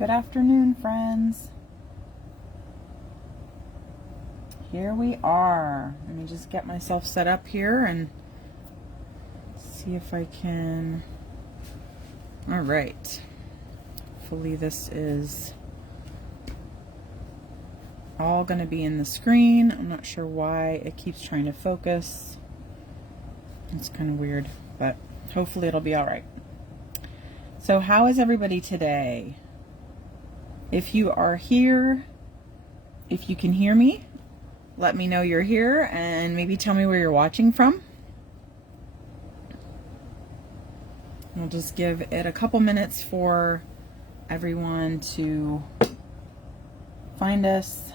Good afternoon, friends. Here we are. Let me just get myself set up here and see if I can. All right. Hopefully this is all going to be in the screen. I'm not sure why it keeps trying to focus. It's kind of weird, but hopefully it'll be all right. So how is everybody today? If you are here, if you can hear me, let me know you're here and maybe tell me where you're watching from. We'll just give it a couple minutes for everyone to find us.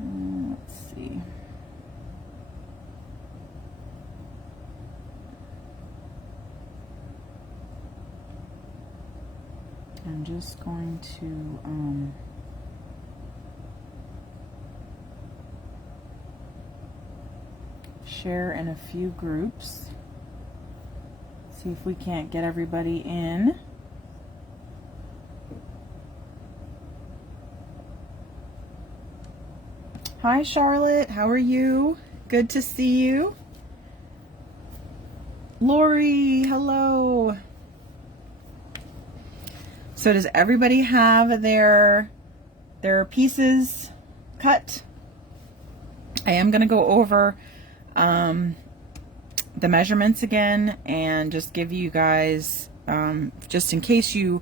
Let's see. I'm just going to share in a few groups. See if we can't get everybody in. Hi Charlotte, how are you? Good to see you. Lori, hello. So does everybody have their pieces cut? I am going to go over the measurements again and just give you guys, just in case you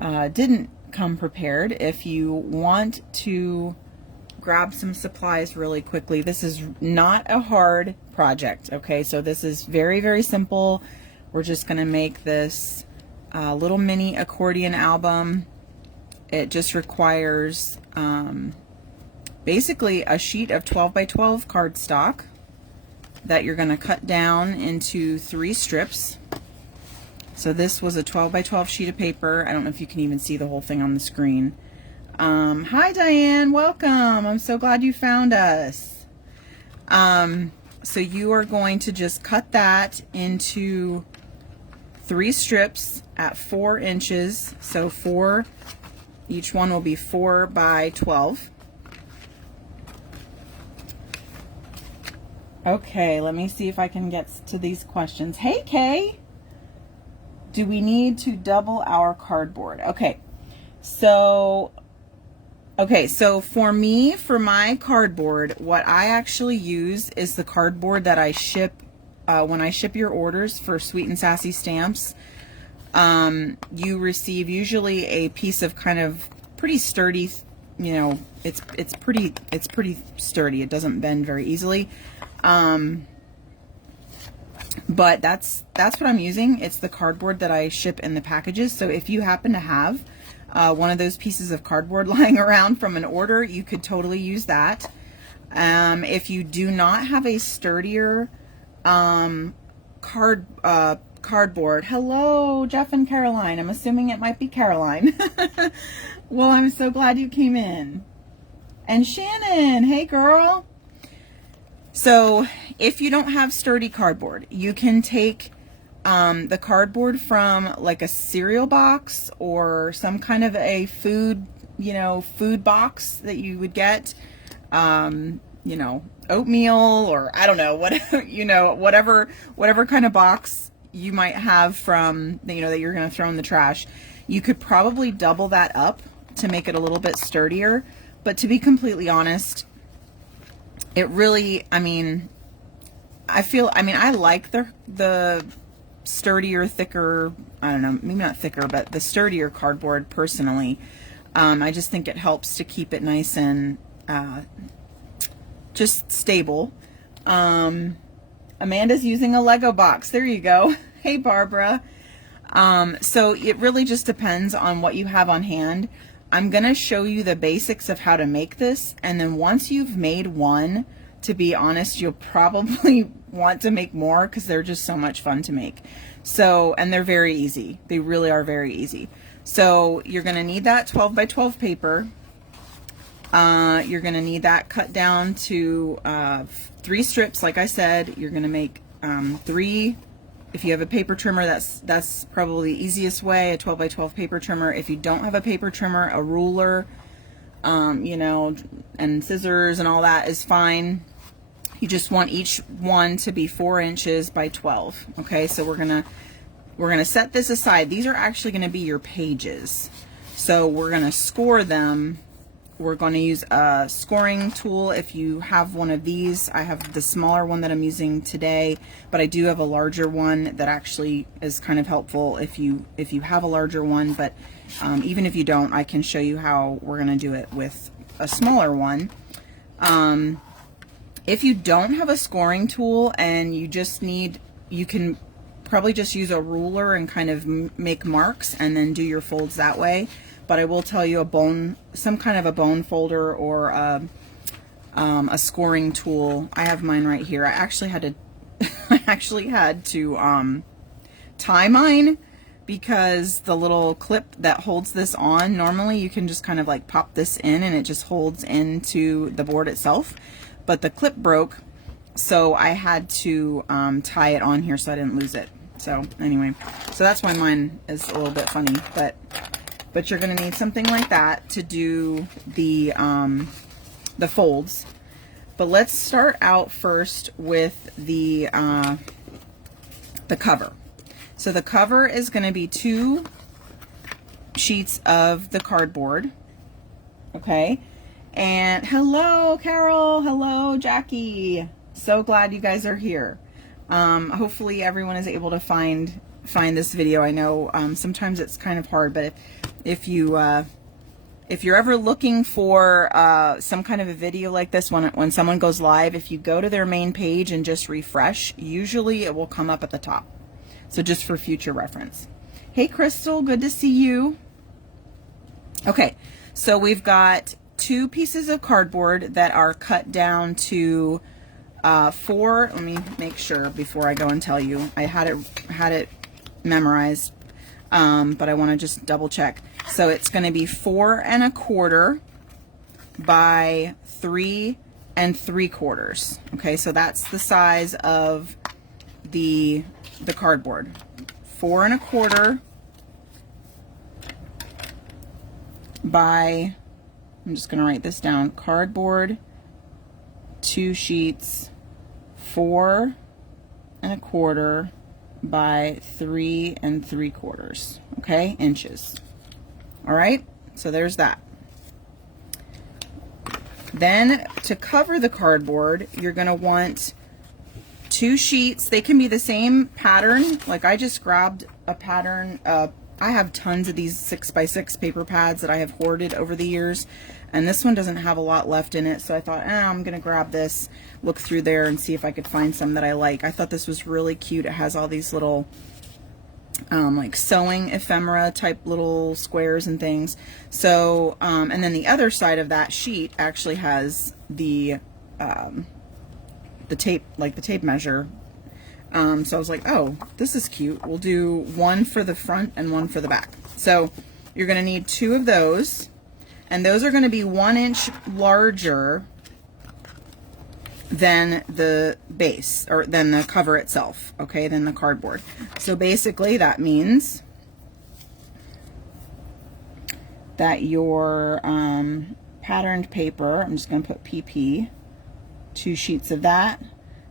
didn't come prepared, if you want to grab some supplies really quickly. This is not a hard project, okay? So this is very, very simple. We're just going to make this little mini accordion album. It just requires basically a sheet of 12 by 12 cardstock that you're going to cut down into 3 strips. So this was a 12 by 12 sheet of paper. I don't know if you can even see the whole thing on the screen. Hi Diane, welcome. I'm so glad you found us. So you are going to just cut that into 3 strips at 4 inches. So each one will be 4 by 12. Okay, let me see if I can get to these questions. Hey Kay, do we need to double our cardboard? Okay, so for me, for my cardboard, what I actually use is the cardboard that I ship when I ship your orders for Sweet and Sassy Stamps. You receive usually a piece of kind of pretty sturdy, you know, it's pretty sturdy. It doesn't bend very easily. But that's what I'm using. It's the cardboard that I ship in the packages. So if you happen to have one of those pieces of cardboard lying around from an order, you could totally use that. If you do not have a sturdier cardboard, hello Jeff and Caroline. I'm assuming it might be Caroline. Well, I'm so glad you came in. And Shannon, hey girl. So if you don't have sturdy cardboard, you can take the cardboard from like a cereal box or some kind of a food box that you would get, oatmeal, or I don't know, whatever kind of box you might have from, that you're going to throw in the trash. You could probably double that up to make it a little bit sturdier. But to be completely honest, it really, I like the sturdier, thicker, I don't know, maybe not thicker, but the sturdier cardboard personally. I just think it helps to keep it nice and just stable. Amanda's using a Lego box. There you go. Hey, Barbara. So it really just depends on what you have on hand. I'm going to show you the basics of how to make this, and then once you've made one, to be honest, you'll probably want to make more because they're just so much fun to make. So, and they're very easy. They really are very easy. So you're going to need that 12 by 12 paper. You're going to need that cut down to 3 strips. Like I said, you're going to make 3 if you have a paper trimmer, that's probably the easiest way, a 12 by 12 paper trimmer. If you don't have a paper trimmer, a ruler, you know, and scissors and all that is fine. You just want each one to be 4 inches by 12. Okay, so we're gonna set this aside. These are actually gonna be your pages. So we're gonna score them. We're going to use a scoring tool. If you have one of these, I have the smaller one that I'm using today, but I do have a larger one that actually is kind of helpful if you have a larger one. But even if you don't, I can show you how we're going to do it with a smaller one. If you don't have a scoring tool and you just need, you can probably just use a ruler and kind of make marks and then do your folds that way. But I will tell you, some kind of a bone folder or a scoring tool. I have mine right here. I actually had to tie mine because the little clip that holds this on, normally you can just kind of like pop this in and it just holds into the board itself. But the clip broke, so I had to tie it on here so I didn't lose it. So anyway, so that's why mine is a little bit funny, but you're going to need something like that to do the folds. But let's start out first with the cover. So the cover is going to be 2 sheets of the cardboard. Okay. And hello, Carol. Hello, Jackie. So glad you guys are here. Hopefully everyone is able to find this video. I know sometimes it's kind of hard, but if you're ever looking for some kind of a video like this, when someone goes live, if you go to their main page and just refresh, usually it will come up at the top. So just for future reference. Hey Crystal, good to see you. Okay, so we've got 2 pieces of cardboard that are cut down to 4. Let me make sure before I go and tell you. I had it memorized, but I want to just double check. So it's going to be 4 1/4 by 3 3/4. Okay, so that's the size of the cardboard. 4 1/4 by, I'm just going to write this down, cardboard, 2 sheets, 4 1/4 by 3 3/4, okay, inches. All right, so there's that. Then to cover the cardboard, you're going to want 2 sheets. They can be the same pattern. Like I just grabbed a pattern. I have tons of these 6x6 paper pads that I have hoarded over the years, and this one doesn't have a lot left in it, so I thought, I'm gonna grab this, look through there and see if I could find some that I like. I thought this was really cute. It has all these little like sewing ephemera type little squares and things. So and then the other side of that sheet actually has the tape, like the tape measure. So I was like, oh, this is cute. We'll do one for the front and one for the back. So you're going to need 2 of those, and those are going to be 1 inch larger than the base, or than the cover itself, okay, than the cardboard. So basically that means that your patterned paper, I'm just going to put PP, 2 sheets of that,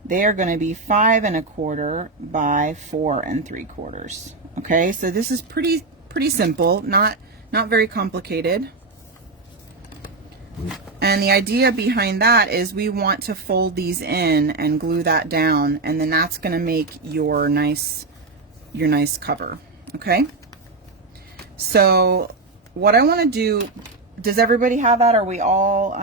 they are going to be 5 1/4 by 4 3/4. Okay, so this is pretty simple, not very complicated. And the idea behind that is we want to fold these in and glue that down, and then that's going to make your nice cover. Okay, so what I want to do, does everybody have that? Are we all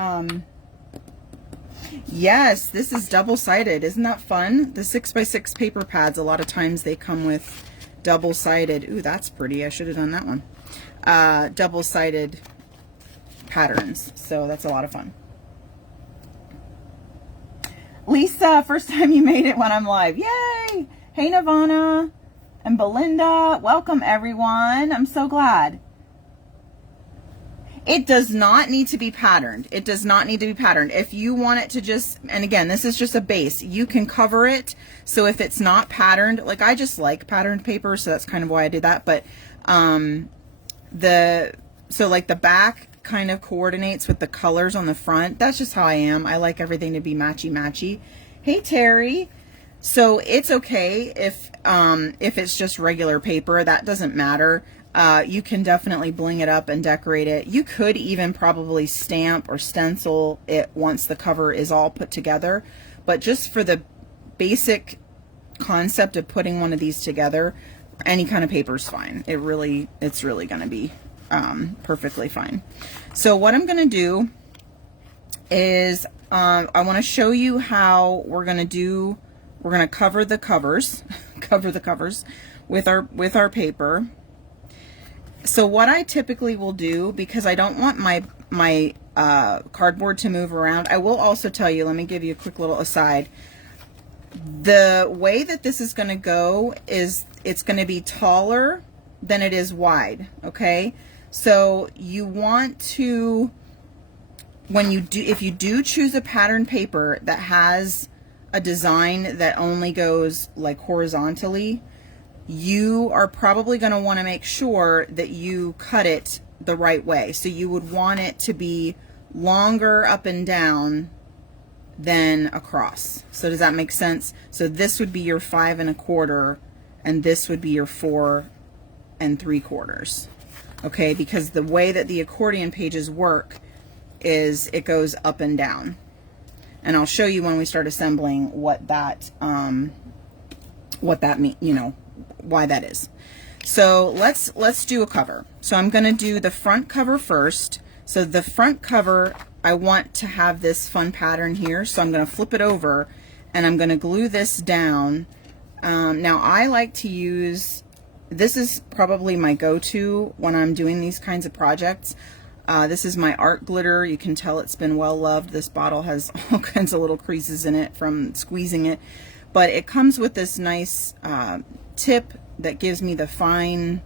yes, this is double-sided. Isn't that fun? The 6x6 paper pads, a lot of times they come with double-sided. Ooh, that's pretty. I should have done that one. Double-sided patterns. So that's a lot of fun. Lisa, first time you made it when I'm live. Yay! Hey, Nirvana and Belinda. Welcome, everyone. I'm so glad. It does not need to be patterned. It does not need to be patterned. If you want it to just, and again, this is just a base, you can cover it. So if it's not patterned, like I just like patterned paper, so that's kind of why I did that. But so like the back kind of coordinates with the colors on the front. That's just how I am. I like everything to be matchy-matchy. Hey, Terry. So it's okay if it's just regular paper. That doesn't matter. You can definitely bling it up and decorate it. You could even probably stamp or stencil it once the cover is all put together. But just for the basic concept of putting one of these together, any kind of paper is fine. It's really going to be perfectly fine. So what I'm going to do is I want to show you how we're going to cover the covers, cover the covers with our paper. So what I typically will do, because I don't want my cardboard to move around, I will also tell you, let me give you a quick little aside. The way that this is going to go is it's going to be taller than it is wide, okay? So you want to, if you do choose a pattern paper that has a design that only goes like horizontally, you are probably going to want to make sure that you cut it the right way. So you would want it to be longer up and down than across. So does that make sense? So this would be your 5 1/4 and this would be your 4 3/4. Okay, because the way that the accordion pages work is it goes up and down. And I'll show you when we start assembling what that means, you know, why that is. So let's do a cover. So I'm going to do the front cover first. So the front cover, I want to have this fun pattern here. So I'm going to flip it over and I'm going to glue this down. Now I like to use, this is probably my go-to when I'm doing these kinds of projects. This is my art glitter. You can tell it's been well loved. This bottle has all kinds of little creases in it from squeezing it. But it comes with this nice tip that gives me the fine,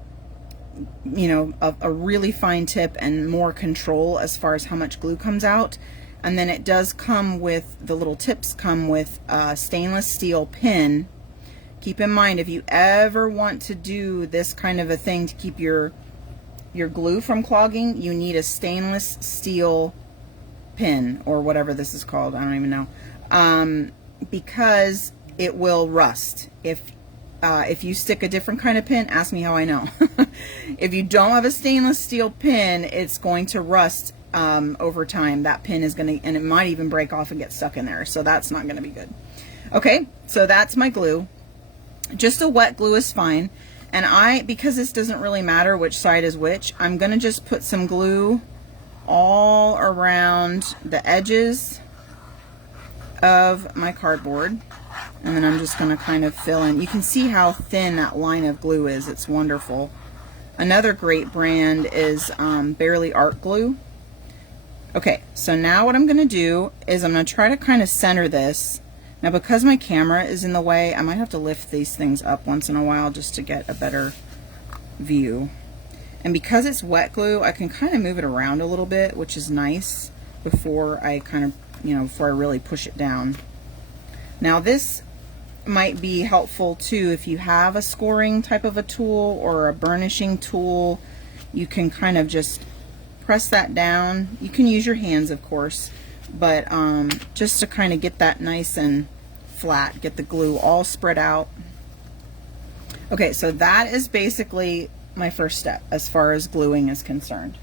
you know, a really fine tip and more control as far as how much glue comes out. And then it does come with, the little tips come with a stainless steel pin. Keep in mind, if you ever want to do this kind of a thing to keep your glue from clogging, you need a stainless steel pin, or whatever this is called, I don't even know, because it will rust. If you stick a different kind of pin, ask me how I know. If you don't have a stainless steel pin, it's going to rust over time. That pin is going to, and it might even break off and get stuck in there, so that's not going to be good. Okay, so that's my glue. Just a wet glue is fine. And because this doesn't really matter which side is which, I'm going to just put some glue all around the edges of my cardboard. And then I'm just going to kind of fill in. You can see how thin that line of glue is. It's wonderful. Another great brand is Barely Art Glue. Okay, so now what I'm going to do is I'm going to try to kind of center this. Now, because my camera is in the way, I might have to lift these things up once in a while just to get a better view. And because it's wet glue, I can kind of move it around a little bit, which is nice before I kind of, you know, before I really push it down. Now, this might be helpful too if you have a scoring type of a tool or a burnishing tool. You can kind of just press that down. You can use your hands, of course, but just to kind of get that nice and flat, get the glue all spread out. Okay, so that is basically my first step as far as gluing is concerned.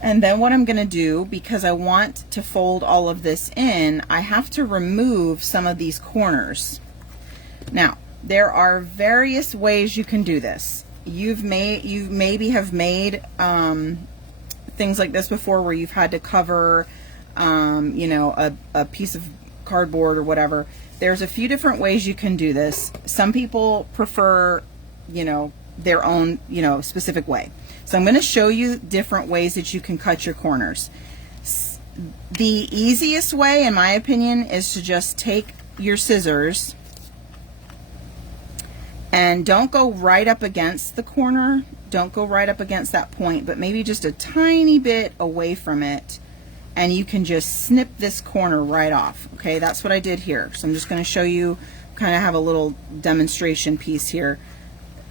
And then what I'm going to do, because I want to fold all of this in, I have to remove some of these corners. Now, there are various ways you can do this. You maybe have made things like this before, where you've had to cover you know, a piece of cardboard or whatever. There's a few different ways you can do this. Some people prefer, you know, their own, you know, specific way. So I'm going to show you different ways that you can cut your corners. The easiest way, in my opinion, is to just take your scissors and don't go right up against the corner. don't go right up against that point, but maybe just a tiny bit away from it, and you can just snip this corner right off. Okay, that's what I did here. So I'm just going to show you, kind of have a little demonstration piece here.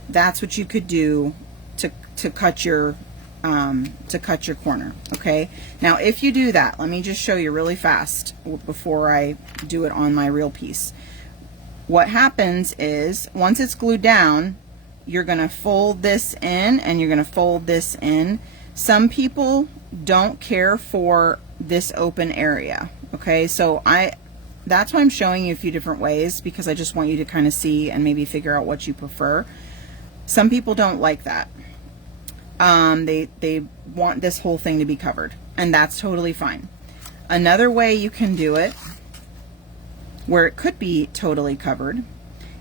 That's what you could do to cut your corner. Okay, now if you do that, let me just show you really fast before I do it on my real piece. What happens is, once it's glued down, you're going to fold this in and you're going to fold this in. Some people don't care for this open area. Okay, so that's why I'm showing you a few different ways, because I just want you to kind of see and maybe figure out what you prefer. Some people don't like that. They want this whole thing to be covered, and that's totally fine. Another way you can do it, where it could be totally covered,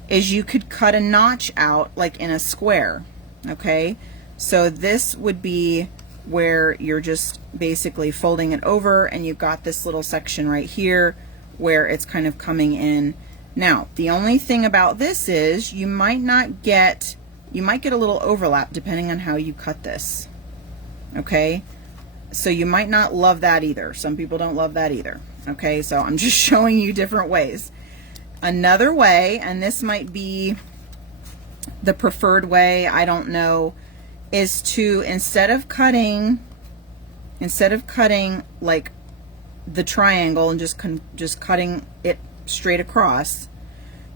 is you could cut a notch out like in a square. Okay, so this would be where you're just basically folding it over, and you've got this little section right here where it's kind of coming in. Now, the only thing about this is you might get a little overlap depending on how you cut this. Okay, so you might not love that either. Some people don't love that either. Okay, so I'm just showing you different ways. Another way, and this might be the preferred way, I don't know, is to, instead of cutting like the triangle and just cutting it straight across,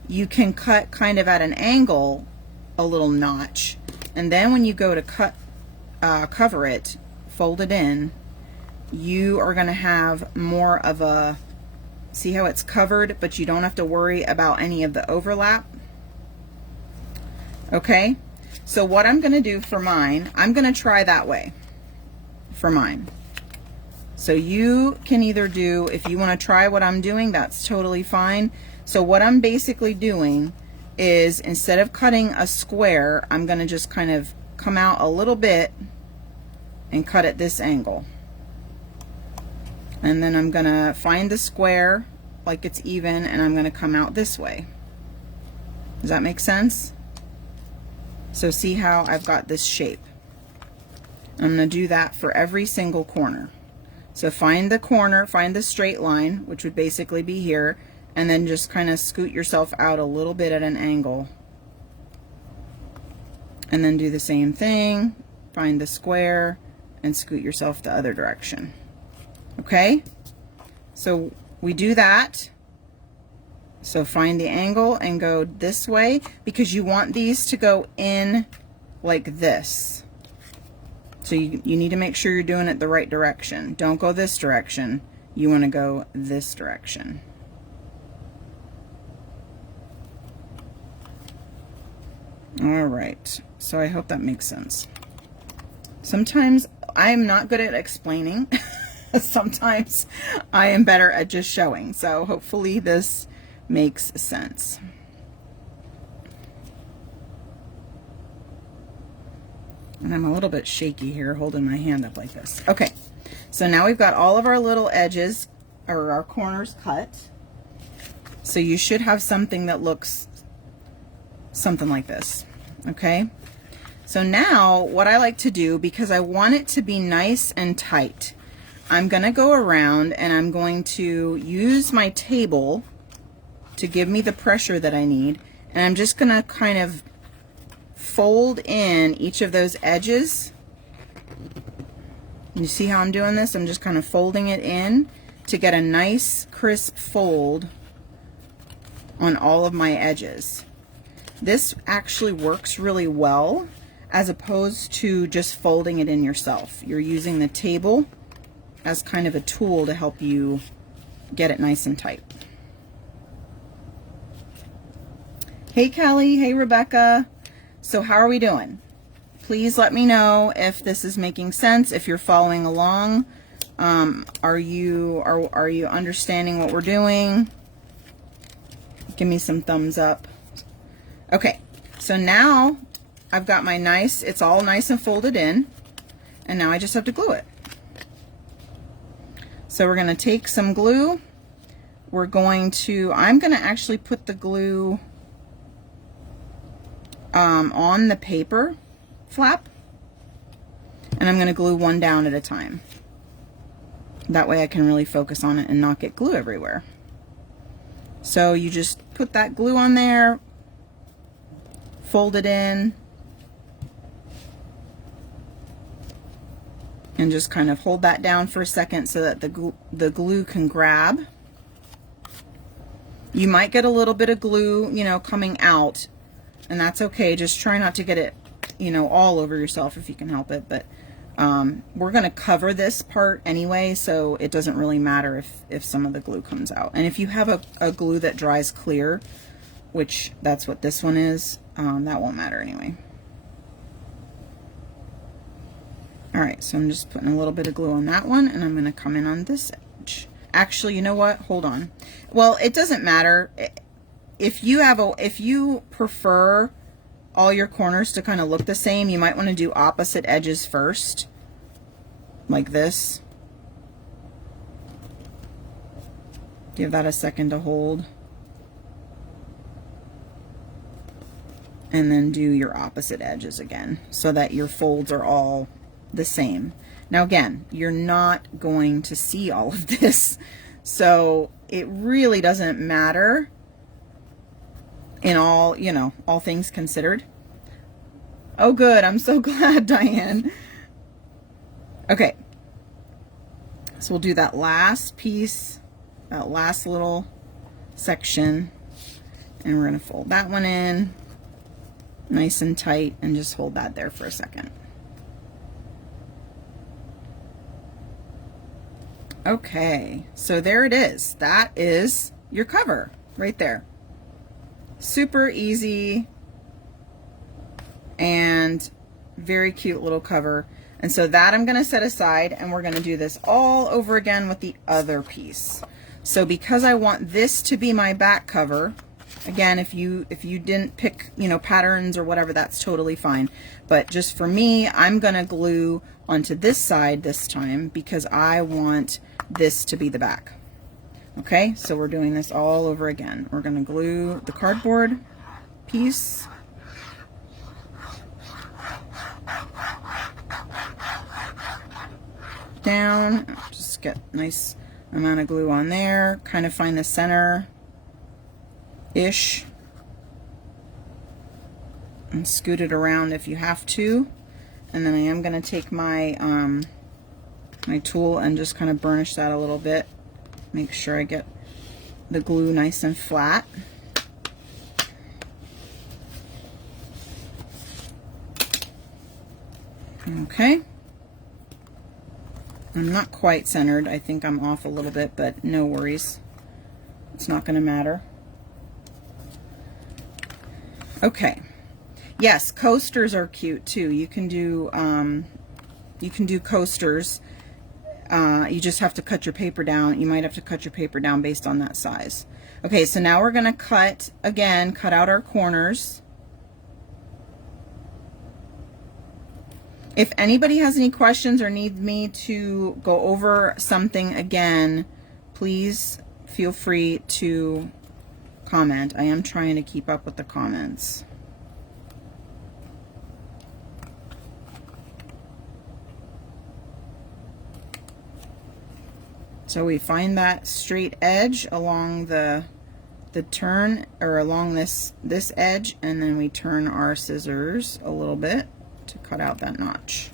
you can cut kind of at an angle, a little notch, and then when you go to cover it, fold it in, you are going to have more of a, see how it's covered, but you don't have to worry about any of the overlap. Okay, so what I'm going to do for mine, I'm going to try that way for mine. So you can either do, if you want to try what I'm doing, that's totally fine. So what I'm basically doing is, instead of cutting a square, I'm going to just kind of come out a little bit and cut at this angle. And then I'm going to find the square like it's even, and I'm going to come out this way. Does that make sense? So see how I've got this shape. I'm going to do that for every single corner. So find the corner, find the straight line, which would basically be here, and then just kind of scoot yourself out a little bit at an angle. And then do the same thing, find the square, and scoot yourself the other direction. Okay, so we do that. So find the angle and go this way, because you want these to go in like this. So you need to make sure you're doing it the right direction. Don't go this direction. You want to go this direction. All right, so I hope that makes sense. Sometimes I'm not good at explaining. Sometimes I am better at just showing. So hopefully this makes sense. And I'm a little bit shaky here holding my hand up like this. Okay, so now we've got all of our little edges, or our corners, cut. So you should have something that looks something like this. Okay, so now what I like to do, because I want it to be nice and tight, I'm going to go around and I'm going to use my table to give me the pressure that I need, and I'm just going to kind of fold in each of those edges. You see how I'm doing this? I'm just kind of folding it in to get a nice crisp fold on all of my edges. This actually works really well as opposed to just folding it in yourself. You're using the table as kind of a tool to help you get it nice and tight. Hey Kelly, hey Rebecca. So how are we doing? Please let me know if this is making sense, if you're following along. Are you understanding what we're doing? Give me some thumbs up. Okay, so now I've got my nice, it's all nice and folded in, and now I just have to glue it. So we're going to take some glue. I'm going to actually put the glue on the paper flap. And I'm going to glue one down at a time. That way I can really focus on it and not get glue everywhere. So you just put that glue on there, fold it in, and just kind of hold that down for a second so that the glue can grab. You might get a little bit of glue, you know, coming out, and that's okay. Just try not to get it, you know, all over yourself if you can help it. But we're going to cover this part anyway, so it doesn't really matter if some of the glue comes out. And if you have a glue that dries clear, which that's what this one is, that won't matter anyway. All right, so I'm just putting a little bit of glue on that one, and I'm going to come in on this edge. Actually, you know what? Hold on. Well, it doesn't matter. If you prefer all your corners to kind of look the same, you might want to do opposite edges first, like this. Give that a second to hold. And then do your opposite edges again so that your folds are all the same. Now again, you're not going to see all of this, so it really doesn't matter in all, you know, all things considered. Oh good, I'm so glad, Diane. Okay, so we'll do that last piece, that last little section, and we're going to fold that one in nice and tight and just hold that there for a second. Okay, so there it is. That is your cover right there. Super easy and very cute little cover. And so that I'm going to set aside, and we're going to do this all over again with the other piece. So because I want this to be my back cover, again, if you didn't pick, you know, patterns or whatever, that's totally fine. But just for me, I'm going to glue onto this side this time because I want this to be the back. Okay, so we're doing this all over again. We're going to glue the cardboard piece. Down, just get a nice amount of glue on there, kind of find the center ish and scoot it around if you have to. And then I am going to take my my tool and just kind of burnish that a little bit, make sure I get the glue nice and flat. Okay, I'm not quite centered. I think I'm off a little bit, but no worries, it's not going to matter. Okay, yes, coasters are cute too. You can do coasters. You just have to cut your paper down. You might have to cut your paper down based on that size. Okay, so now we're going to cut out our corners. If anybody has any questions or needs me to go over something again, please feel free to comment. I am trying to keep up with the comments. So we find that straight edge along the turn, or along this edge, and then we turn our scissors a little bit to cut out that notch.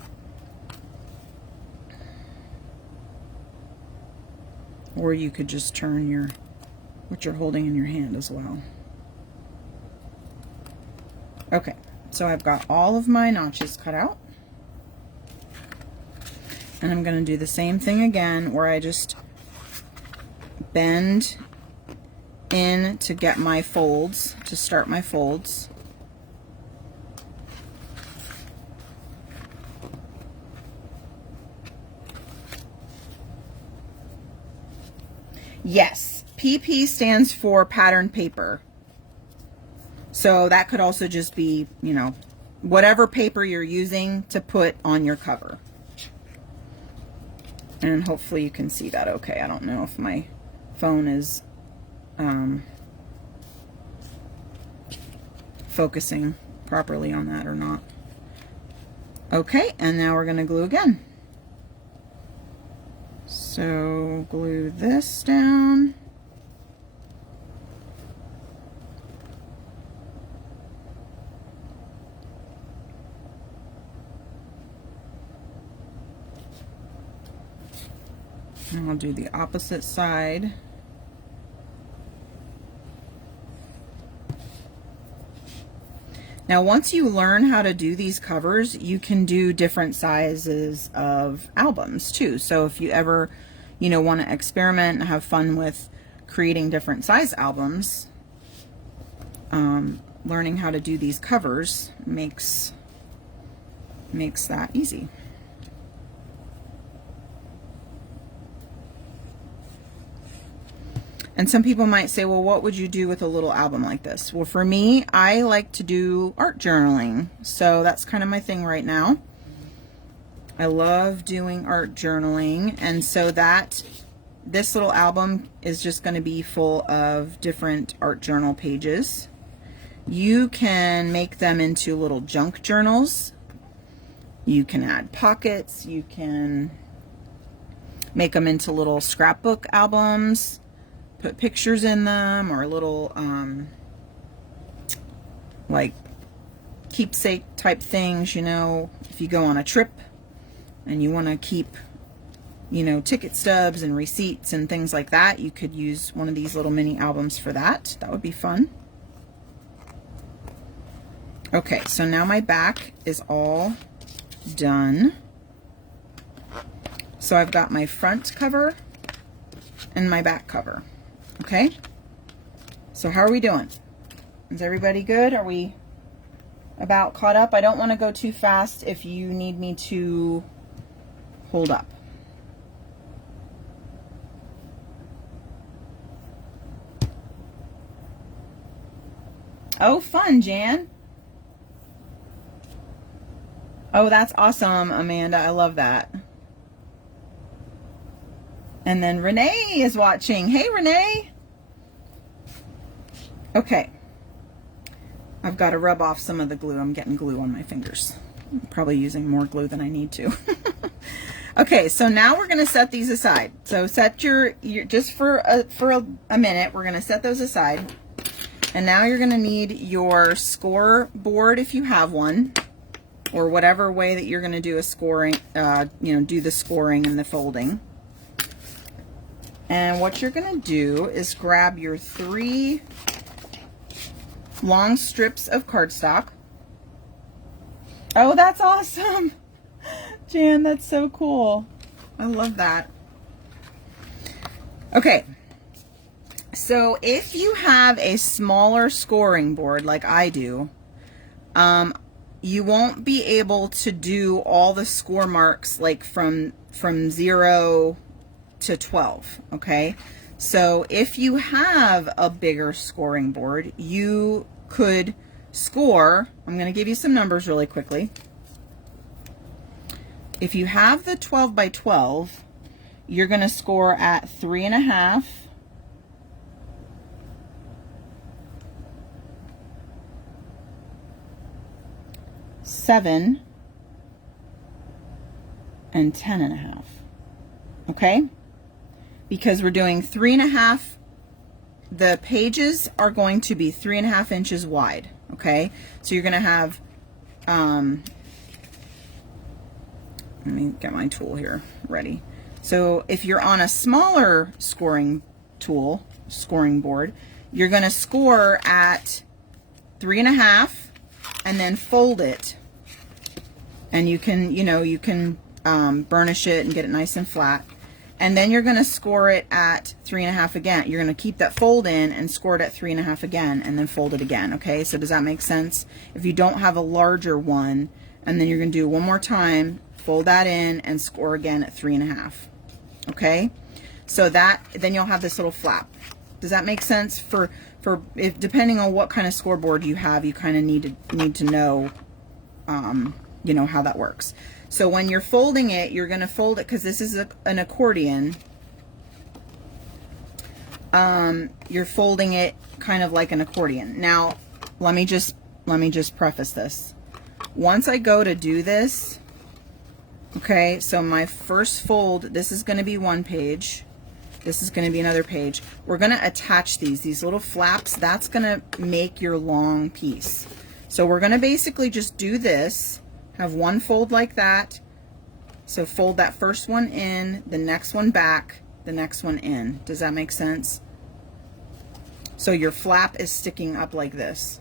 Or you could just turn what you're holding in your hand as well. Okay, so I've got all of my notches cut out. And I'm going to do the same thing again, where I just bend in to get my folds, to start my folds. Yes, PP stands for pattern paper. So that could also just be, you know, whatever paper you're using to put on your cover. And hopefully you can see that okay. I don't know if my phone is focusing properly on that or not. Okay, and now we're going to glue again. So glue this down. And I'll do the opposite side. Now, once you learn how to do these covers, you can do different sizes of albums too. So if you ever, you know, want to experiment and have fun with creating different size albums, learning how to do these covers makes that easy. And some people might say, well, what would you do with a little album like this? Well, for me, I like to do art journaling. So that's kind of my thing right now. I love doing art journaling. And so this little album is just going to be full of different art journal pages. You can make them into little junk journals. You can add pockets. You can make them into little scrapbook albums. Put pictures in them, or little like keepsake type things, you know, if you go on a trip and you want to keep, you know, ticket stubs and receipts and things like that, you could use one of these little mini albums for that. That would be fun. Okay, so now my back is all done. So I've got my front cover and my back cover. Okay, so how are we doing? Is everybody good? Are we about caught up? I don't want to go too fast if you need me to hold up. Oh, fun, Jan. Oh, that's awesome, Amanda. I love that. And then Renee is watching. Hey, Renee. Okay. I've got to rub off some of the glue. I'm getting glue on my fingers. I'm probably using more glue than I need to. Okay, so now we're going to set these aside. So set your just for a minute, we're going to set those aside. And now you're going to need your score board if you have one, or whatever way that you're going to do a scoring, you know, do the scoring and the folding. And what you're going to do is grab your 3 long strips of cardstock. Oh, that's awesome. Jan, that's so cool. I love that. Okay. So if you have a smaller scoring board like I do, you won't be able to do all the score marks like from 0 to 12, okay? So if you have a bigger scoring board, you could score, I'm going to give you some numbers really quickly. If you have the 12 by 12, you're going to score at 3.5, 7, and 10.5, okay? Because we're doing 3.5, the pages are going to be 3.5 inches wide, okay? So you're going to have, let me get my tool here ready. So if you're on a smaller scoring board, you're going to score at 3.5 and then fold it. And you can, you know, you can burnish it and get it nice and flat. And then you're going to score it at 3.5 again. You're going to keep that fold in and score it at 3.5 again, and then fold it again. Okay, so does that make sense? If you don't have a larger one, and then you're going to do it one more time, fold that in and score again at 3.5. Okay, so that then you'll have this little flap. Does that make sense? If depending on what kind of scoreboard you have, you kind of need to know, you know, how that works. So when you're folding it, you're going to fold it, because this is an accordion. You're folding it kind of like an accordion. Now, let me just preface this. once I go to do this, okay, so my first fold, this is going to be one page. This is going to be another page. We're going to attach these little flaps. That's going to make your long piece. So we're going to basically just do this, have one fold like that. So fold that first one in, the next one back, the next one in. Does that make sense? So your flap is sticking up like this.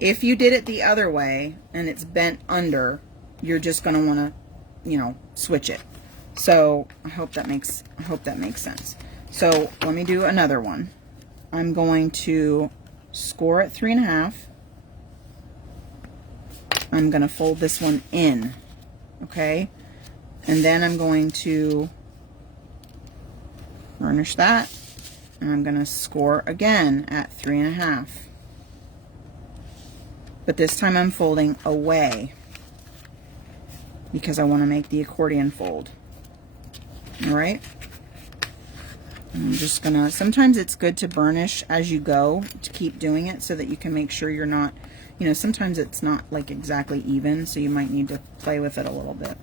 If you did it the other way and it's bent under, you're just going to want to, you know, switch it. So I hope that makes sense. So let me do another one. I'm going to score at 3.5. I'm going to fold this one in, okay? And then I'm going to burnish that, and I'm going to score again at 3.5. But this time I'm folding away because I want to make the accordion fold. All right. I'm just gonna, sometimes it's good to burnish as you go to keep doing it so that you can make sure you're not, you know, sometimes it's not like exactly even, so you might need to play with it a little bit.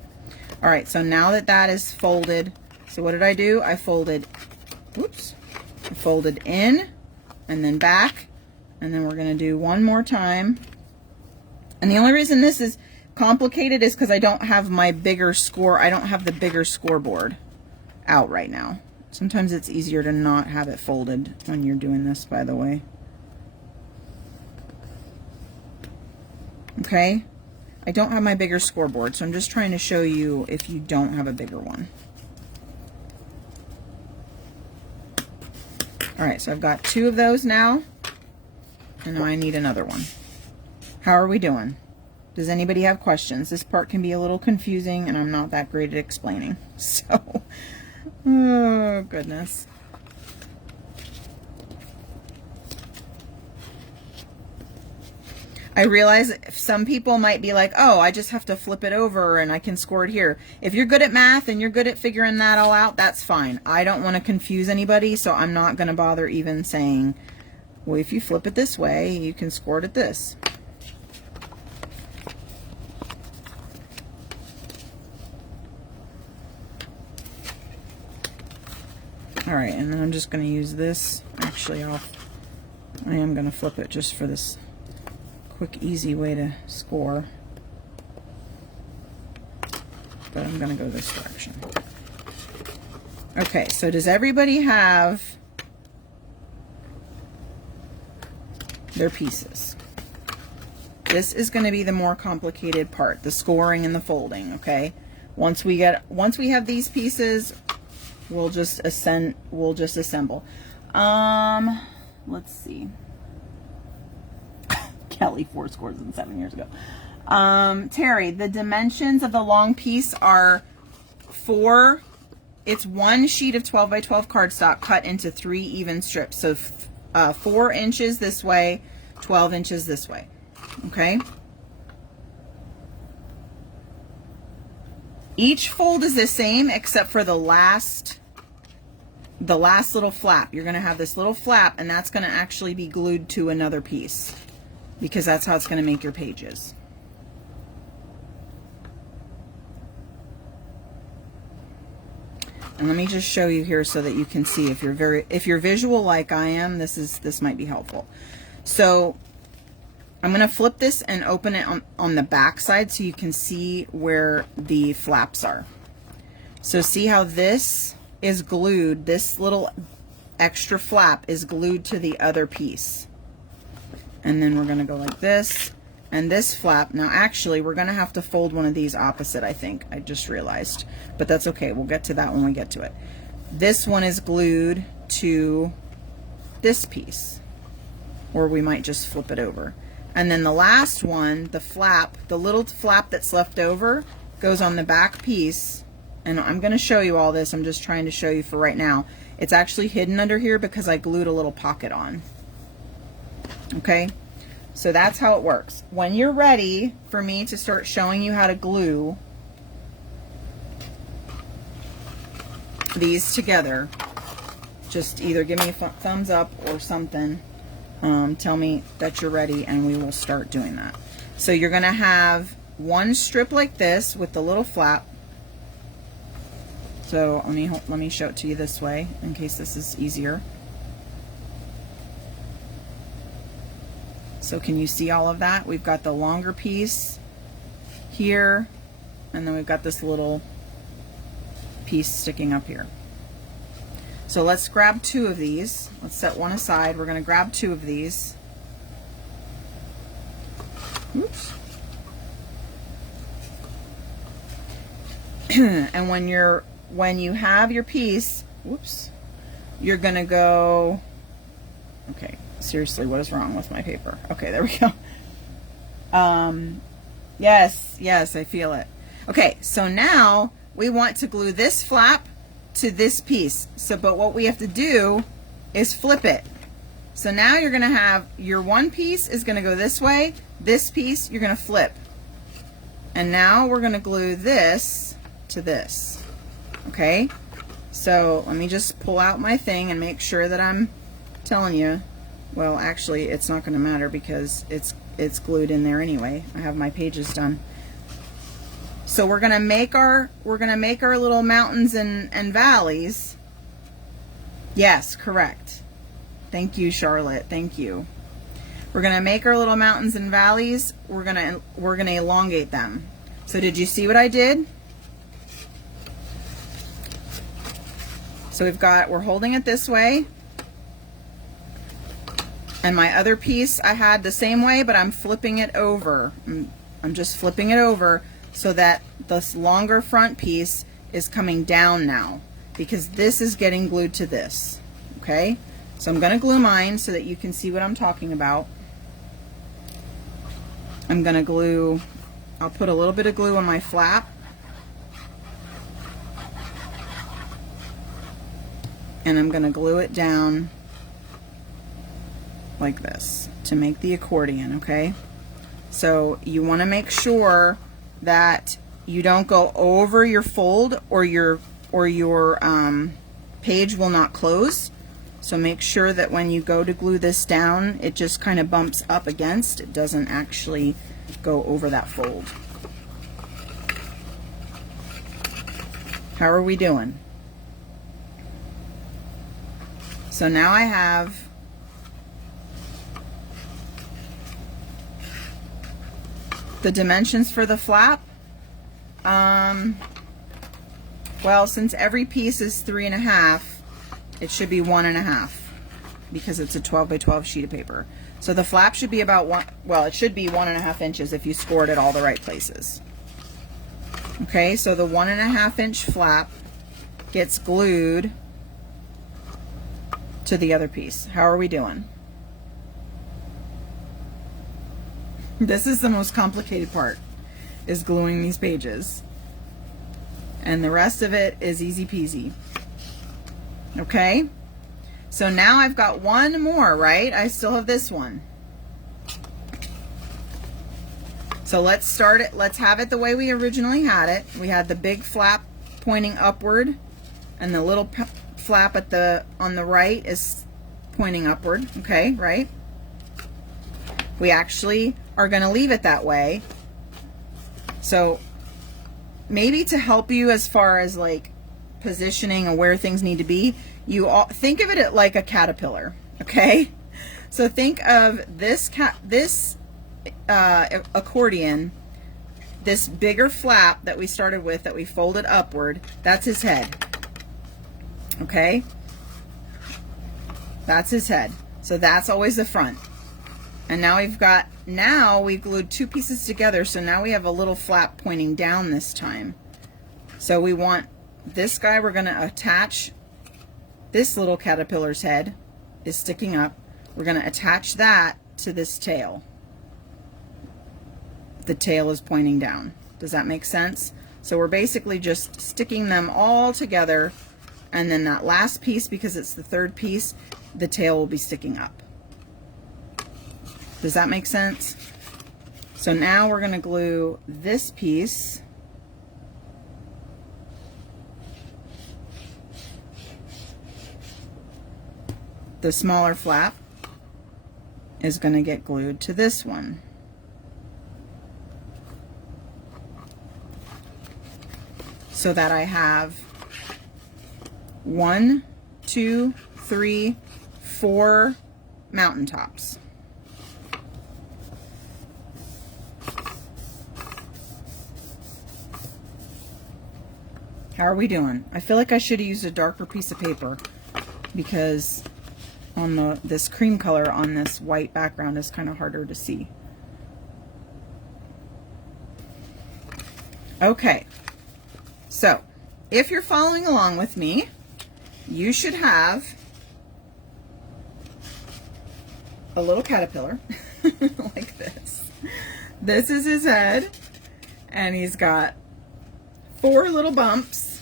All right, so now that that is folded, so what did I do? I folded, oops, I folded in and then back, and then we're gonna do one more time. And the only reason this is complicated is because I don't have my bigger score, I don't have the bigger scoreboard out right now. Sometimes it's easier to not have it folded when you're doing this, by the way. Okay, I don't have my bigger scoreboard, so I'm just trying to show you if you don't have a bigger one. All right, so I've got 2 of those now, and now I need another one. How are we doing? Does anybody have questions? This part can be a little confusing, and I'm not that great at explaining, so... Oh, goodness. I realize some people might be like, oh, I just have to flip it over and I can score it here. If you're good at math and you're good at figuring that all out, that's fine. I don't want to confuse anybody, so I'm not going to bother even saying, well, if you flip it this way, you can score it at this. All right, and then I'm just going to use this. Actually, I am going to flip it just for this quick, easy way to score. But I'm going to go this direction. Okay, so does everybody have their pieces? This is going to be the more complicated part, the scoring and the folding, okay? Once we have these pieces, we'll just assemble. Let's see. Kelly, 4 scores and 7 years ago. Terry, the dimensions of the long piece are 4. It's 1 sheet of 12 by 12 cardstock cut into 3 even strips. So 4 inches this way, 12 inches this way. Okay. Each fold is the same except for the last little flap. You're going to have this little flap, and that's going to actually be glued to another piece because that's how it's going to make your pages. And let me just show you here so that you can see if you're visual like I am, this might be helpful. So I'm going to flip this and open it on the back side so you can see where the flaps are. So see how this is glued, this little extra flap is glued to the other piece. And then we're going to go like this, and this flap, now actually we're going to have to fold one of these opposite, I think. I just realized, but that's okay. We'll get to that when we get to it. This one is glued to this piece, or we might just flip it over. And then the last one, the flap, the little flap that's left over goes on the back piece. And I'm going to show you all this. I'm just trying to show you for right now. It's actually hidden under here because I glued a little pocket on. Okay, so that's how it works. When you're ready for me to start showing you how to glue these together, just either give me a thumbs up or something. Tell me that you're ready and we will start doing that. So you're going to have one strip like this with the little flap. So let me show it to you this way in case this is easier. So can you see all of that? We've got the longer piece here, and then we've got this little piece sticking up here. So let's grab two of these. Let's set one aside. We're going to grab two of these. Oops. And when you have your piece, whoops, you're going to go, okay, seriously, what is wrong with my paper? Okay, there we go. Yes, I feel it. Okay, so now we want to glue this flap to this piece. So, but what we have to do is flip it. So now you're going to have your one piece is going to go this way. This piece you're going to flip. And now we're going to glue this to this. Okay? So let me just pull out my thing and make sure that I'm telling you. Well, actually, it's not going to matter because it's glued in there anyway. I have my pages done. So we're going to make our little mountains and valleys. Yes, correct. Thank you, Charlotte. Thank you. We're going to make our little mountains and valleys. We're going to elongate them. So did you see what I did? So we're holding it this way. And my other piece I had the same way, but I'm flipping it over. I'm just flipping it over so that this longer front piece is coming down now, because this is getting glued to this. Okay? So I'm going to glue mine so that you can see what I'm talking about. I'm going to glue, I'll put a little bit of glue on my flap. And I'm going to glue it down like this to make the accordion, okay? So you want to make sure that you don't go over your fold or your page will not close. So make sure that when you go to glue this down, it just kind of bumps up against. It doesn't actually go over that fold. How are we doing? So now I have the dimensions for the flap. Well, since every piece is 3.5, it should be 1.5 because it's a 12 by 12 sheet of paper. So the flap should be about it should be 1.5 inches if you scored it all the right places. Okay, so the 1.5 inch flap gets glued to the other piece. How are we doing? This is the most complicated part, is gluing these pages. And the rest of it is easy peasy. Okay? So now I've got one more, right? I still have this one. So let's start it. Let's have it the way we originally had it. We had the big flap pointing upward, and the little flap on the right is pointing upward. Okay, right? We actually are going to leave it that way. So maybe to help you as far as like positioning and where things need to be, you all think of it like a caterpillar. Okay, so think of this accordion, this bigger flap that we started with, that we folded upward. That's his head. Okay, that's his head. So that's always the front. And now we glued two pieces together, so now we have a little flap pointing down this time. So we want this guy, we're going to attach, this little caterpillar's head is sticking up. We're going to attach that to this tail. The tail is pointing down. Does that make sense? So we're basically just sticking them all together, and then that last piece, because it's the third piece, the tail will be sticking up. Does that make sense? So now we're going to glue this piece the smaller flap is going to get glued to this one. so that I have 1, 2, 3, 4 mountaintops. How are we doing? I feel like I should have used a darker piece of paper because on this cream color on this white background is kind of harder to see. Okay, so if you're following along with me, you should have a little caterpillar like this. This is his head, and he's got 4 little bumps,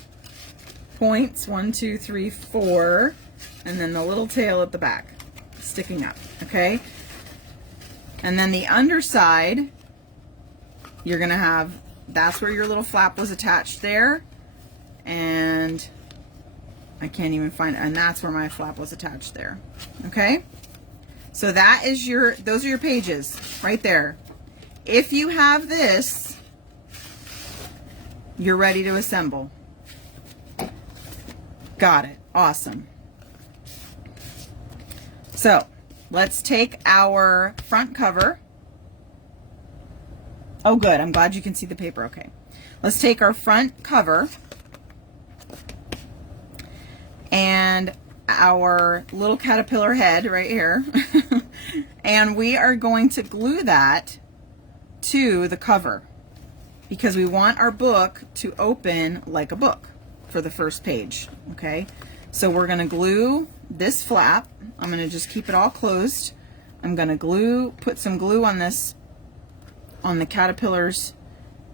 points, 1, 2, 3, 4, and then the little tail at the back sticking up, okay? And then the underside, you're gonna have, that's where your little flap was attached there, and I can't even find it, and that's where my flap was attached there, okay? So that is your, those are your pages right there. If you have this, you're ready to assemble. Got it. Awesome. So let's take our front cover. Oh, good. I'm glad you can see the paper. Okay. Let's take our front cover and our little caterpillar head right here, and we are going to glue that to the cover because we want our book to open like a book for the first page. Okay, so we're going to glue this flap. I'm going to just keep it all closed. I'm going to put some glue on this, on the caterpillar's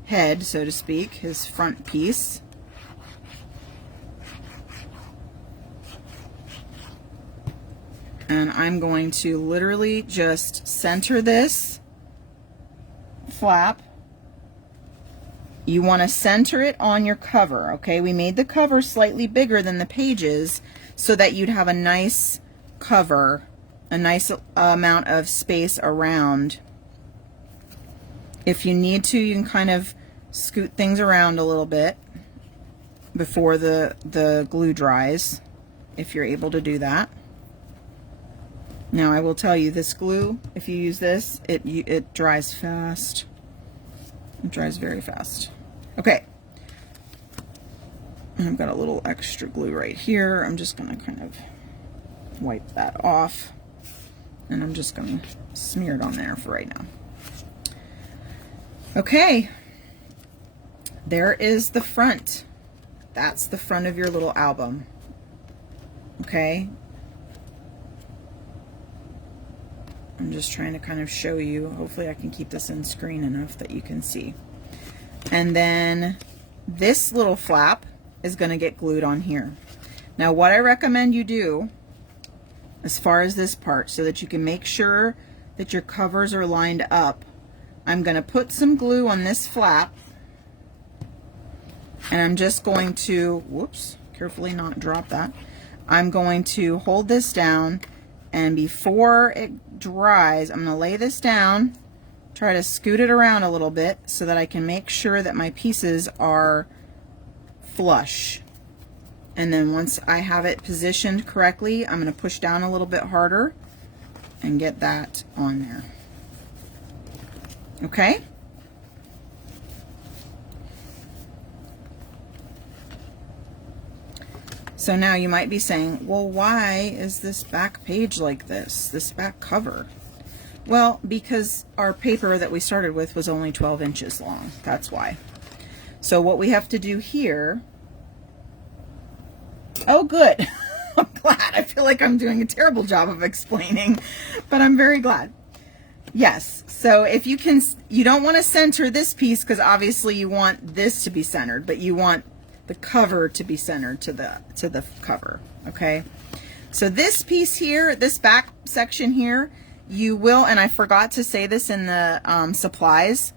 head, so to speak, his front piece. And I'm going to literally just center this flap. You want to center it on your cover, okay? We made the cover slightly bigger than the pages so that you'd have a nice cover, a nice amount of space around. If you need to, you can kind of scoot things around a little bit before the glue dries, if you're able to do that. Now I will tell you, this glue, if you use this, it dries fast. It dries very fast. Okay. I've got a little extra glue right here. I'm just going to kind of wipe that off. And I'm just going to smear it on there for right now. Okay. There is the front. That's the front of your little album. Okay. I'm just trying to kind of show you. Hopefully I can keep this in screen enough that you can see. And then this little flap is going to get glued on here. Now what I recommend you do as far as this part, so that you can make sure that your covers are lined up, I'm going to put some glue on this flap, and I'm just going to, whoops, carefully not drop that. I'm going to hold this down, and before it dries, I'm going to lay this down, try to scoot it around a little bit so that I can make sure that my pieces are flush. And then once I have it positioned correctly, I'm going to push down a little bit harder and get that on there. Okay? So now you might be saying, well, why is this back page like this back cover? Well, because our paper that we started with was only 12 inches long. That's why. So what we have to do here, oh good, I'm glad. I feel like I'm doing a terrible job of explaining, but I'm very glad. Yes, so if you can, you don't want to center this piece because obviously you want this to be centered, but you want the cover to be centered to the cover, okay? So this piece here, this back section here, you will, and I forgot to say this in the supplies,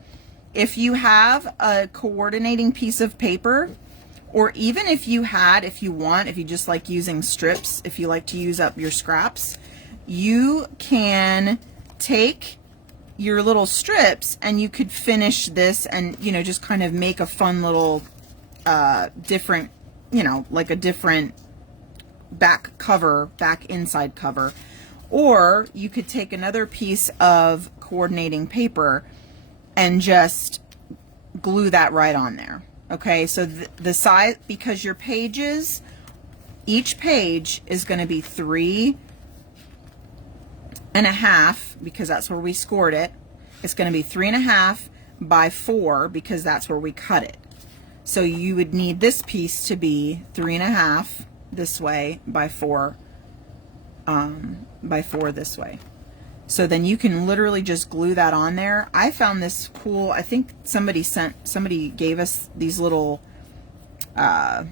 if you have a coordinating piece of paper, or even if you just like using strips, if you like to use up your scraps, you can take your little strips and you could finish this and, you know, just kind of make a fun little different, you know, like a different back cover, back inside cover. Or you could take another piece of coordinating paper and just glue that right on there. Okay, so the size, because your pages, each page is going to be 3.5, because that's where we scored it. It's going to be 3.5 by 4, because that's where we cut it. So you would need this piece to be 3.5 this way by 4 this way. So then you can literally just glue that on there. I found this cool. I think somebody gave us these little, it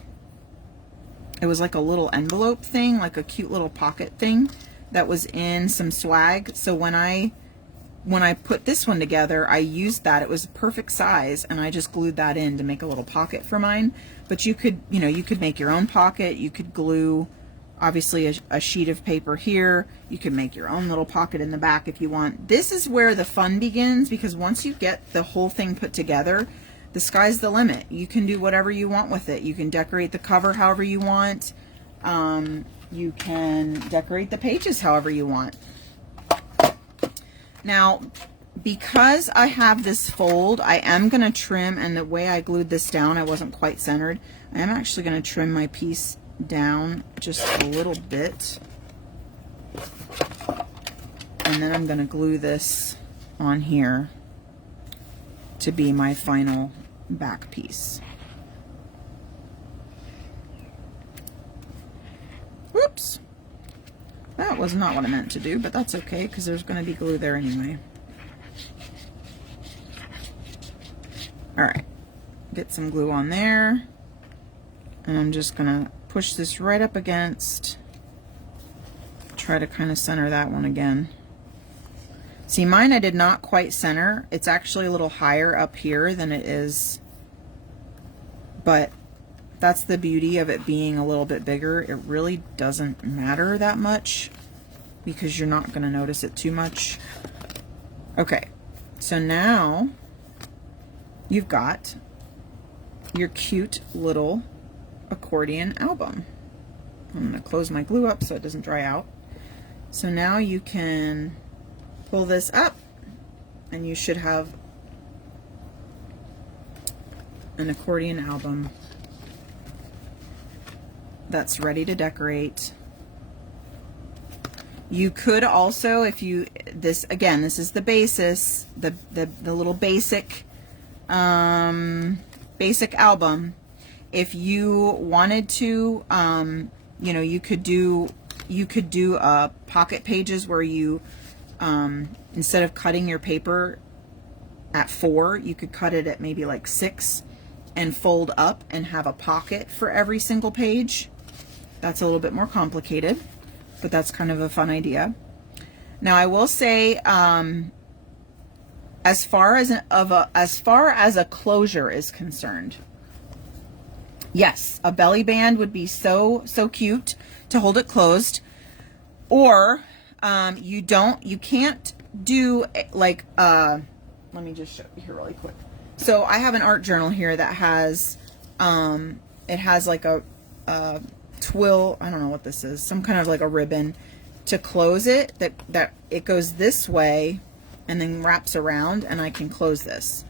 was like a little envelope thing, like a cute little pocket thing that was in some swag. So when I put this one together, I used that. It was a perfect size, and I just glued that in to make a little pocket for mine. But you could, you know, you could make your own pocket. You could glue, obviously, a sheet of paper here. You can make your own little pocket in the back if you want. This is where the fun begins, because once you get the whole thing put together, the sky's the limit. You can do whatever you want with it. You can decorate the cover however you want. You can decorate the pages however you want. Now, because I have this fold, I am going to trim, and the way I glued this down, I wasn't quite centered. I am actually going to trim my piece down just a little bit. And then I'm going to glue this on here to be my final back piece. Whoops. That was not what I meant to do, but that's okay, because there's going to be glue there anyway. Alright, get some glue on there, and I'm just going to push this right up against, try to kind of center that one again. See, mine I did not quite center. It's actually a little higher up here than it is, but that's the beauty of it being a little bit bigger. It really doesn't matter that much, because you're not going to notice it too much. Okay, so now you've got your cute little accordion album. I'm going to close my glue up so it doesn't dry out. So now you can pull this up, and you should have an accordion album that's ready to decorate. You could also, if you, this again, this is the basis, the little basic basic album. If you wanted to, you know, you could do pocket pages where you, instead of cutting your paper at 4, you could cut it at maybe like 6 and fold up and have a pocket for every single page. That's a little bit more complicated, but that's kind of a fun idea. Now I will say, as far as a closure is concerned, yes, a belly band would be so cute to hold it closed. Or you can't do like let me just show you here really quick. So I have an art journal here that has it has like a twill, I don't know what this is, some kind of like a ribbon to close it, that it goes this way and then wraps around, and I can close this.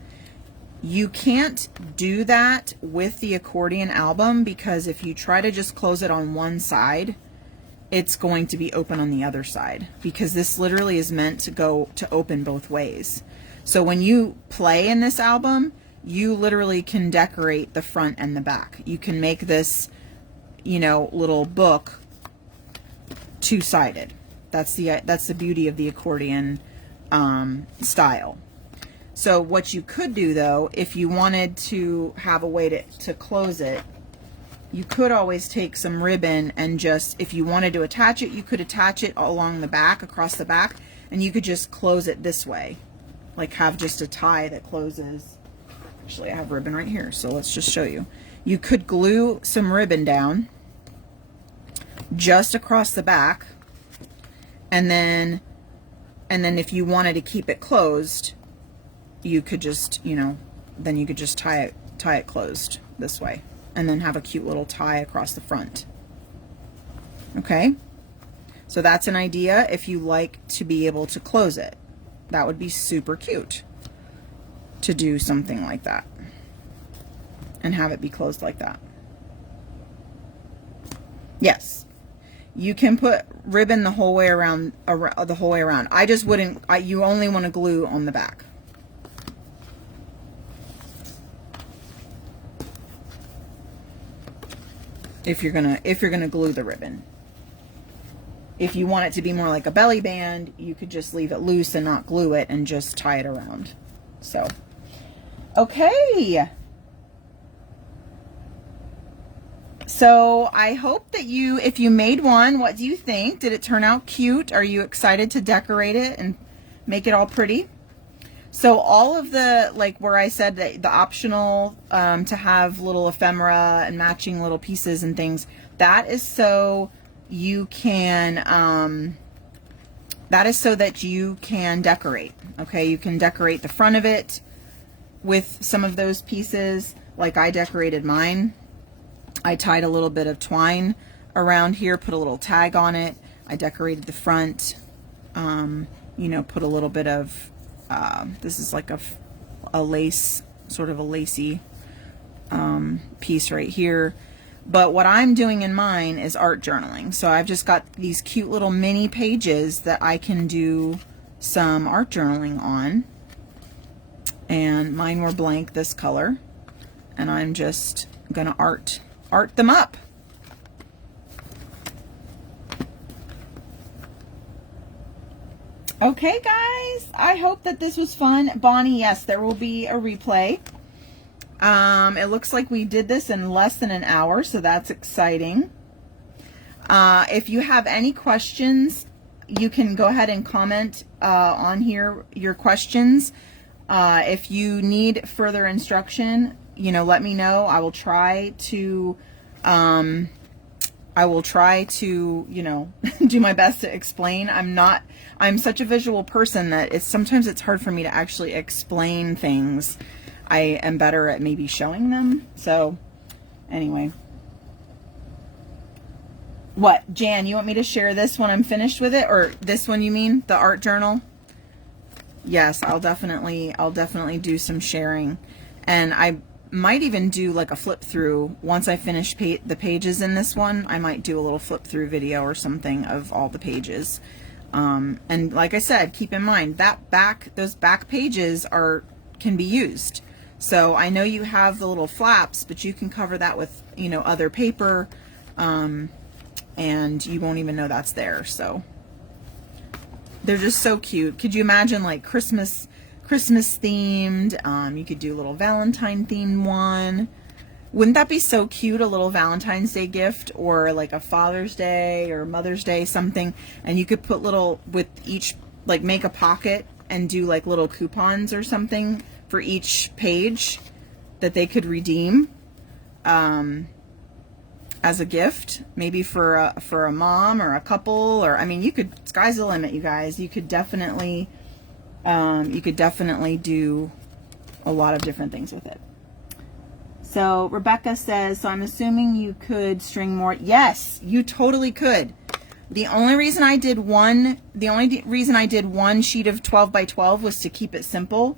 You can't do that with the accordion album, because if you try to just close it on one side, it's going to be open on the other side, because this literally is meant to open both ways. So when you play in this album, you literally can decorate the front and the back. You can make this, you know, little book two-sided. That's the beauty of the accordion style. So what you could do, though, if you wanted to have a way to close it, you could always take some ribbon and just, if you wanted to attach it, you could attach it along the back, across the back, and you could just close it this way, like have just a tie that closes. Actually, I have ribbon right here, so let's just show you. You could glue some ribbon down just across the back, and then if you wanted to keep it closed, you could just, you know, then you could just tie it closed this way. and then have a cute little tie across the front. Okay, so that's an idea if you like to be able to close it. That would be super cute to do something like that and have it be closed like that. Yes, you can put ribbon the whole way around, the whole way around. I just wouldn't, you only want to glue on the back. If you're gonna glue the ribbon. If you want it to be more like a belly band, you could just leave it loose and not glue it and just tie it around. So, okay. So I hope that if you made one, what do you think? Did it turn out cute? Are you excited to decorate it and make it all pretty? So all of the, like where I said that the optional to have little ephemera and matching little pieces and things, that is so you can, that is so that you can decorate. Okay, you can decorate the front of it with some of those pieces, like I decorated mine. I tied a little bit of twine around here, put a little tag on it. I decorated the front, you know, put a little bit of, this is like a lace, sort of a lacy piece right here. But what I'm doing in mine is art journaling. So I've just got these cute little mini pages that I can do some art journaling on. And mine were blank this color. And I'm just gonna art them up. Okay, guys, I hope that this was fun. Bonnie, yes, there will be a replay. It looks like we did this in less than an hour, so that's exciting. If you have any questions, you can go ahead and comment on here your questions. If you need further instruction, you know, let me know. I will try to, you know, do my best to explain. I'm such a visual person that sometimes it's hard for me to actually explain things. I am better at maybe showing them. So anyway. What, Jan, you want me to share this when I'm finished with it? Or this one, you mean? The art journal? Yes, I'll definitely do some sharing. And I might even do like a flip through through. Once I finish the pages in this one, I might do a little flip through video or something of all the pages. And like I said, keep in mind that those back pages can be used. So I know you have the little flaps, but you can cover that with, you know, other paper, and you won't even know that's there. So they're just so cute. Could you imagine like Christmas themed? You could do a little Valentine themed one. Wouldn't that be so cute? A little Valentine's Day gift, or like a Father's Day or Mother's Day something. And you could put with each, like make a pocket and do like little coupons or something for each page that they could redeem as a gift, maybe for a mom or a couple, or I mean, sky's the limit, you guys. You could definitely do a lot of different things with it. So Rebecca says, so I'm assuming you could string more. Yes, you totally could. The only reason I did one sheet of 12 by 12 was to keep it simple.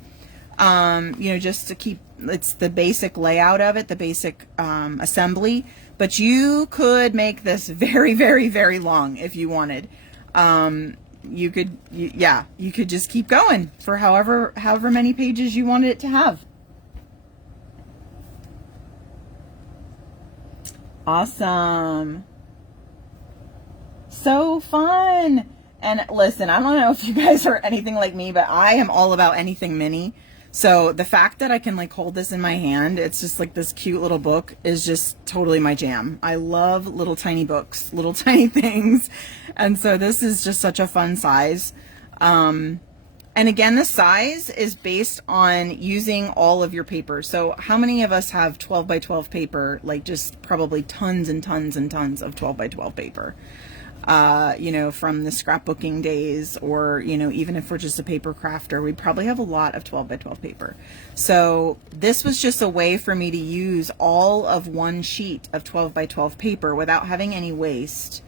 You know, just to keep, it's the basic layout of it, the basic assembly. But you could make this very, very, very long if you wanted. You could just keep going for however many pages you wanted it to have. Awesome. So fun. And listen, I don't know if you guys are anything like me, but I am all about anything mini. So the fact that I can like hold this in my hand, it's just like this cute little book, is just totally my jam. I love little tiny books, little tiny things. And so this is just such a fun size. And again, the size is based on using all of your paper. So how many of us have 12 by 12 paper, like just probably tons and tons and tons of 12 by 12 paper, you know, from the scrapbooking days, or, you know, even if we're just a paper crafter, we probably have a lot of 12 by 12 paper. So this was just a way for me to use all of one sheet of 12 by 12 paper without having any waste.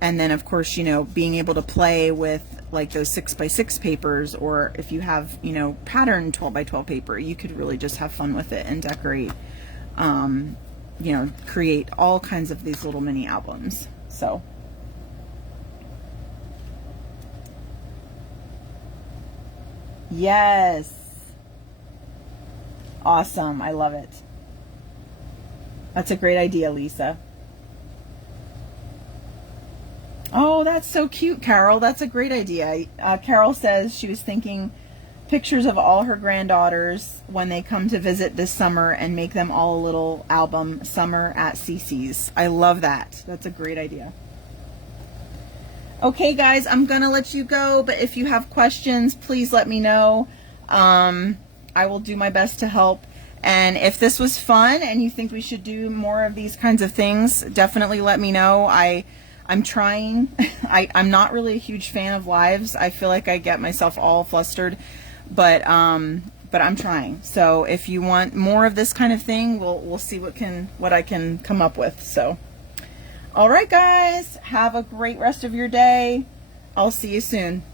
And then of course, you know, being able to play with like those 6 by 6 papers, or if you have, you know, patterned 12 by 12 paper, you could really just have fun with it and decorate, you know, create all kinds of these little mini albums. So yes, awesome. I love it. That's a great idea, Lisa. Oh, that's so cute, Carol. That's a great idea. Carol says she was thinking pictures of all her granddaughters when they come to visit this summer and make them all a little album, Summer at CC's. I love that. That's a great idea. Okay, guys, I'm going to let you go, but if you have questions, please let me know. I will do my best to help. And if this was fun and you think we should do more of these kinds of things, definitely let me know. I'm trying. I'm not really a huge fan of lives. I feel like I get myself all flustered, but I'm trying. So if you want more of this kind of thing, we'll see what I can come up with. So, all right, guys, have a great rest of your day. I'll see you soon.